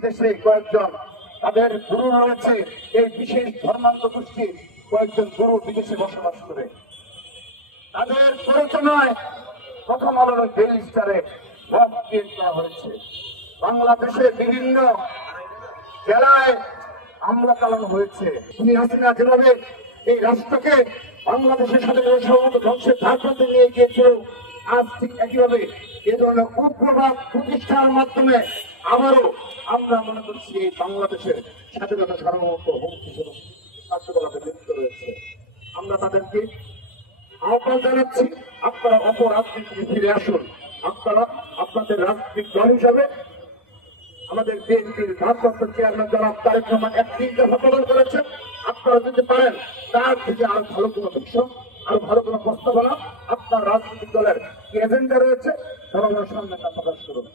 বিদেশে কয়েকজন তাদের গুরু রয়েছে। এই বিশেষ ধর্মান্ত গোষ্ঠীর কয়েকজন গুরু বিদেশে বসবাস করে। তাদের প্ররোচনায় প্রথম আলোর ডেইলি স্টারে ভোট করা হয়েছে। বাংলাদেশের বিভিন্ন জেলায় হামলা চালানো হয়েছে। হাসিনা যেভাবে এই রাষ্ট্রকে বাংলাদেশের সাথে ধ্বংসের ধারপথে নিয়ে গিয়েছিল, আজ ঠিক একইভাবে এ ধরনের কুপ্রভাব প্রতিষ্ঠার মাধ্যমে আবারও আমরা মনে করছি এই বাংলাদেশের স্বাধীনতা সার্বভৌমত্ব হুমকি স্বরূপ কার্যকলাপে লিপ্ত রয়েছে। আমরা তাদেরকে আহ্বান জানাচ্ছি, আপনারা অপরাজনীতিতে ফিরে আসুন। আপনারা আপনাদের রাজনৈতিক দল হিসাবে আমাদের বিএনপির ভারপ্রাপ্ত চেয়ারম্যান জনাব তারেক রহমান 31 দফা প্রদান করেছেন। আপনারা যদি পারেন তার থেকে আরো ভালো কোনো বিষয়, আরো ভালো কোনো প্রস্তাবনা আপনার রাজনৈতিক দলের কি এজেন্ডা রয়েছে জনগণের সামনে তা প্রকাশ করুন।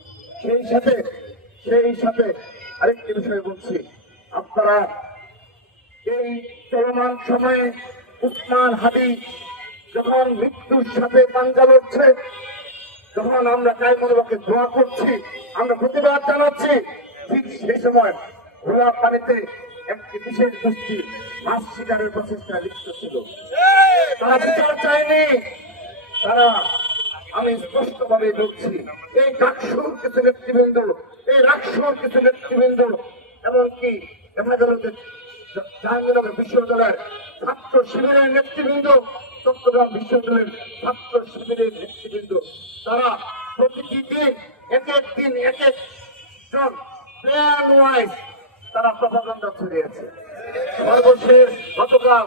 সেই সাথে আরেকটি বিষয় বলছি, আপনারা এই চলমান সময়ে উসমান হাদি যখন মৃত্যুর সাথে পাঞ্জা লড়ছে, যখন আমরা কায়মনোবাকে দোয়া করছি, আমরা প্রতিবাদ জানাচ্ছি, ঠিক সেই সময় ঘোলা পানিতে একটি বিশেষ গোষ্ঠী মাছ শিকারের প্রচেষ্টায় লিপ্ত ছিল। তারা বিচার চায়নি। তারা, আমি স্পষ্টভাবে বলছি, এই ডাকসুর কিছু নেতৃবৃন্দ, এই রাকসুর কিছু নেতৃবৃন্দ, এমনকি দেখা গেল যে জাহাঙ্গীরনগর বিশ্ববিদ্যালয়ের ছাত্র শিবিরের নেতৃবৃন্দ, চট্টগ্রাম বিশ্ববিদ্যালয়ের ছাত্র শিবিরের নেতৃবৃন্দ, তারা প্রতিটি দিন এক এক দিন এক একজন প্ল্যান ওয়াইজ তারা প্রপাগান্ডা ছড়িয়েছে। সর্বশেষ গতকাল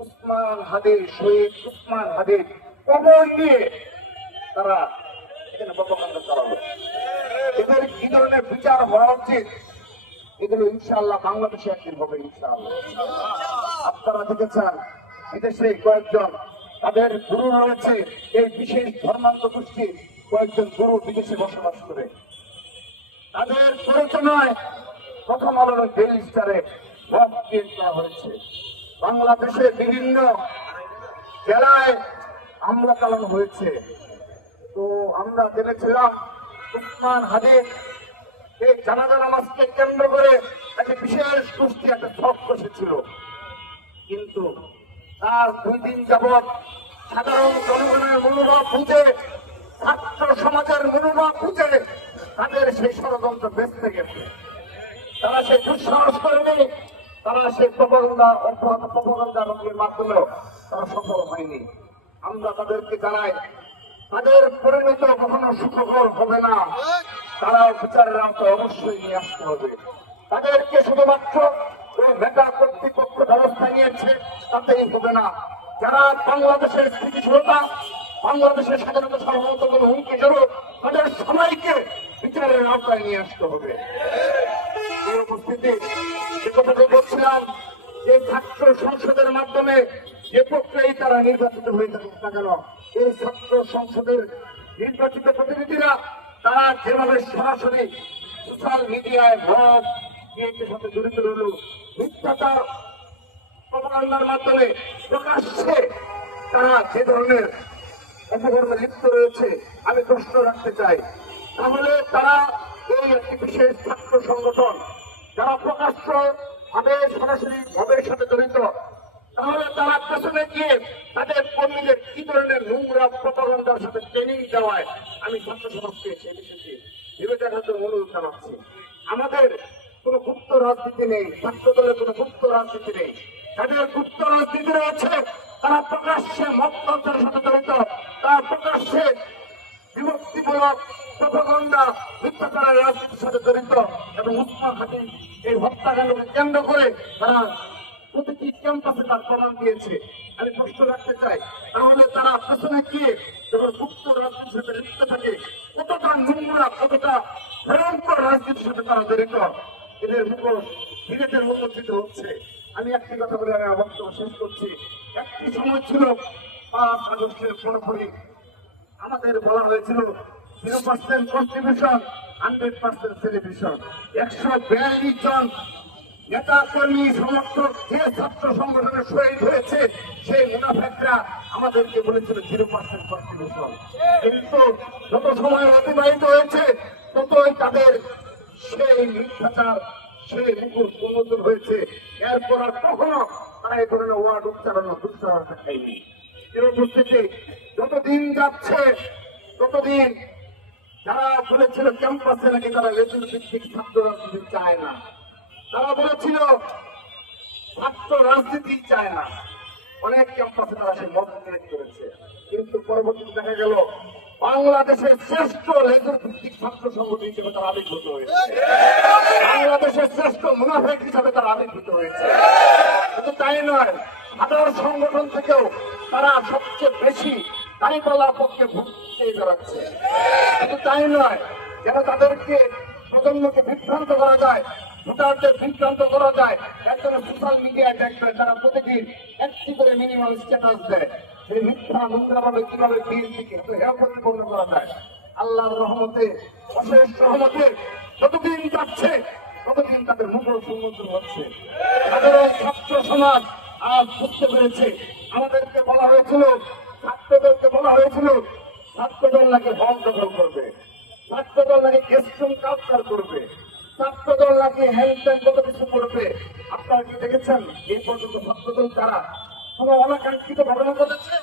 উসমান হাদির, শহীদ উসমান হাদির কবর নিয়ে তারা এখানে প্রপাগান্ডা চালালো। এদের কি ধরনের বিচার হওয়া উচিত, এগুলো ইনশাআল্লাহ বাংলাদেশে একদিন হবে ইনশাআল্লাহ। আপনারা দেখেছেন বিদেশে কয়েকজন তাদের গুরু রয়েছে। এই বিশেষ ধর্মান্ত গোষ্ঠীর কয়েকজন গুরু বিদেশে বসবাস করে। তাদের প্ররোচনায় প্রথম আলোর ডেইলি স্টারে ভোট করা হয়েছে। বাংলাদেশের বিভিন্ন জেলায় হামলা চালানো হয়েছে। তো আমরা জেনেছিলাম উসমান হাদির এই জানাজা নামাজকে কেন্দ্র করে একটি বিশেষ গোষ্ঠী একটা ছক বসেছিল, কিন্তু তার 2 দিন যাবৎ সাধারণ জনগণের মনোভাব বুঝে, ছাত্র সমাজের মনোভাব বুঝে তাদের সেই ষড়যন্ত্র বেঁচতে গেছে। তারা সেই দুঃসাহস করেনি, তারা সেই প্রপাগান্ডার মাধ্যমেও তারা সফল হয়নি। আমরা তাদেরকে জানাই, তাদের পরিণত কখনো সুখকর হবে না। তারা বিচারের আওতায় অবশ্যই নিয়ে আসতে হবে। তাদেরকে শুধুমাত্র নেতা কর্তৃপক্ষ ব্যবস্থা নিয়েছে তাতেই হবে না। যারা বাংলাদেশের স্থিতিশীলতা, বাংলাদেশের স্বাধীনতা সার্বভৌমত্ব হুমকি স্বরূপ, তাদের সবাইকে বিচারের আওতায় নিয়ে আসতে হবে। এই উপস্থিতি যে কথাটি বলছিলাম, এই ছাত্র সংসদের মাধ্যমে যে প্রক্রিয়ায় তারা নির্বাচিত হয়ে থাকুক না কেন, এই ছাত্র সংসদের নির্বাচিত প্রতিনিধিরা তারা যেভাবে সরাসরি সোশ্যাল মিডিয়ায় ভোট বিএনপির সাথে জড়িত রইল, মিথ্যাচার প্রপাগান্ডার মাধ্যমে প্রকাশ্যে তারা যে ধরনের অপকর্মে লিপ্ত রয়েছে, আমি প্রশ্ন রাখতে চাই, তাহলে তারা এই একটি বিশেষ ছাত্র সংগঠন যারা প্রকাশ্য ভাবে সরাসরি ভাবের সাথে জড়িত, তাহলে তারা পেছনে গিয়ে তাদের কর্মীদের কি ধরনের নোংরা প্রপাগান্ডার সাথে ট্রেনিং দেওয়ায় আমি ছাত্র সমাজকে সেই বিষয়টি ভেবে দেখার জন্য অনুরোধ জানাচ্ছি। আমাদের কোন গুপ্ত রাজনীতি নেই, ছাত্র দলের কোন গুপ্ত রাজনীতি নেই। যাদের গুপ্ত রাজনীতি রয়েছে তারা প্রকাশ্যে মততন্ত্রের সাথে জড়িত, তারা প্রকাশ্যে বিভক্তিমূলক প্রপাগান্ডা মিথ্যাচারের রাজনীতির সাথে জড়িত, এবং উসমান হাদি এই হত্যাকাণ্ডকে কেন্দ্র করে তারা প্রতিটি ক্যাম্পাসে তার প্রমাণ দিয়েছে। আমি প্রশ্ন রাখতে চাই, তাহলে তারা পেছনে গিয়ে যখন গুপ্ত রাজনীতির সাথে লিপ্ত থাকে, কতটা নোংরা, কতটা ভয়ঙ্কর রাজনীতির সাথে তারা জড়িত, এদের মুখোশ ধীরে উন্মোচিত হচ্ছে। আমি একটি কথা বলে আমি বক্তব্য শেষ করছি। একটি সময় ছিল 5 আগস্টের পুরোপুরি আমাদের বলা হয়েছিল 0% কন্ট্রিবিউশন, 100% সেলিব্রেশন। 142 জন নেতা কর্মী সমর্থক যে ছাত্র সংগঠনের শহীদ হয়েছে, সেই মুনাফেকরা আমাদেরকে বলেছিল 0% কন্ট্রিবিউশন। কিন্তু যত সময় অতিবাহিত হয়েছে ততই তাদের সেই মিথ্যাচার সেই মুখোশ উন্মোচন হয়েছে। এরপর আর কখনো তারা এই ধরনের ওয়ার্ড উচ্চারণ দুঃসাহস দেখায়নি। এর উপস্থিতি যতদিন যাচ্ছে ততদিন যারা বলেছিল ক্যাম্পাসে নাকি তারা লেজুর ভিত্তিক ছাত্র রাজনীতি চায় না, তারা বলেছিল ছাত্র রাজনীতি চায় না, অনেক ক্যাম্পাসে তারা সেই মত প্রয়োগ করেছে। কিন্তু পরবর্তীতে দেখা গেল বাংলাদেশের শ্রেষ্ঠ লেজুর ভিত্তিক ছাত্র সংগঠন হিসেবে তারা আবির্ভূত হয়েছে, বাংলাদেশের শ্রেষ্ঠ মুনাফেক হিসাবে তারা আবির্ভূত হয়েছে। কিন্তু তাই নয়, সাধারণ সংগঠন থেকেও তারা সবচেয়ে বেশি দাঁড়িপাল্লার পক্ষে ভোট চেয়ে বেড়াচ্ছে। কিন্তু তাই নয়, যেন তাদেরকে প্রজন্মকে বিভ্রান্ত করা যায়, ভোটারদের বিভ্রান্ত করা যায়, একজন সোশ্যাল মিডিয়ায় দেখবেন তারা প্রতিদিন একটি করে মিনিমাম স্ট্যাটাস দেয়, সেই মিথ্যা নোংরাভাবে কিভাবে বিএনপিকে হেয় প্রতিপন্ন করা যায়। আল্লাহর রহমতে, অশেষ রহমতে যতদিন যাচ্ছে ততদিন তাদের মুখর উন্মোচন হচ্ছে। সাধারণ ছাত্র সমাজ আজ বুঝতে পেরেছে। আমাদেরকে বলা হয়েছিল, ছাত্রদেরকে বলা হয়েছিল ছাত্রদল নাকি হল দখল করবে, ছাত্রদল নাকি গেস্টরুম কালচার করবে, ছাত্রদল নাকি হেলথ কত কিছু করবে। আপনারা কি দেখেছেন এই পর্যন্ত ছাত্রদল তারা কোন অনাকাঙ্ক্ষিত ঘটনা ঘটেছে?